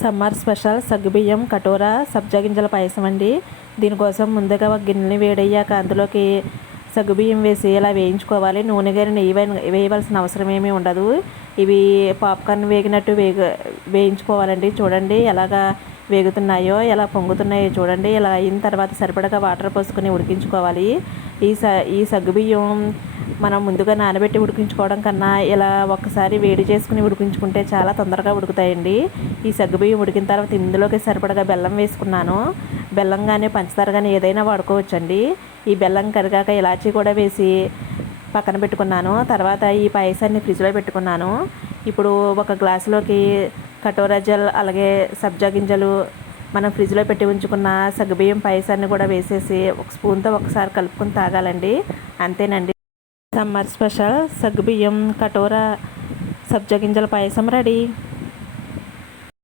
Summer special సగ్గుబియ్యం కటోరా సబ్జా గింజల పాయసం అండి. దీనికోసం ముందుగా ఒక గిన్నెని వేడయ్యాక అందులోకి సగ్గుబియ్యం వేసి ఇలా వేయించుకోవాలి. నూనె కానీ నెయ్యి వేయవలసిన అవసరం ఏమీ ఉండదు. ఇవి పాప్కార్న్ వేగినట్టు వేయించుకోవాలండి. చూడండి ఎలాగా వేగుతున్నాయో, ఎలా పొంగుతున్నాయో చూడండి. ఇలా అయిన తర్వాత సరిపడగా వాటర్ పోసుకొని ఉడికించుకోవాలి. ఈ సగ్గుబియ్యం మనం ముందుగా నానబెట్టి ఉడికించుకోవడం కన్నా ఇలా ఒక్కసారి వేడి చేసుకుని ఉడికించుకుంటే చాలా తొందరగా ఉడుకుతాయండి. ఈ సగ్గుబియ్యం ఉడికిన తర్వాత ఇందులోకి సరిపడగా బెల్లం వేసుకున్నాను. బెల్లం కానీ పంచదార కానీ ఏదైనా వాడుకోవచ్చండి. ఈ బెల్లం కరిగాక ఇలాచీ కూడా వేసి పక్కన పెట్టుకున్నాను. తర్వాత ఈ పాయసాన్ని ఫ్రిడ్జ్లో పెట్టుకున్నాను. ఇప్పుడు ఒక గ్లాసులోకి కటోరా జెల్ అలాగే సబ్జా గింజలు మనం ఫ్రిడ్జ్లో పెట్టి ఉంచుకున్న సగ్గుబియ్యం పాయసాన్ని కూడా వేసేసి ఒక స్పూన్తో ఒకసారి కలుపుకొని తాగాలండి. అంతేనండి, సమ్మర్ స్పెషల్ సగ్గుబియ్యం కటోరా సబ్జా గింజల పాయసం రెడీ.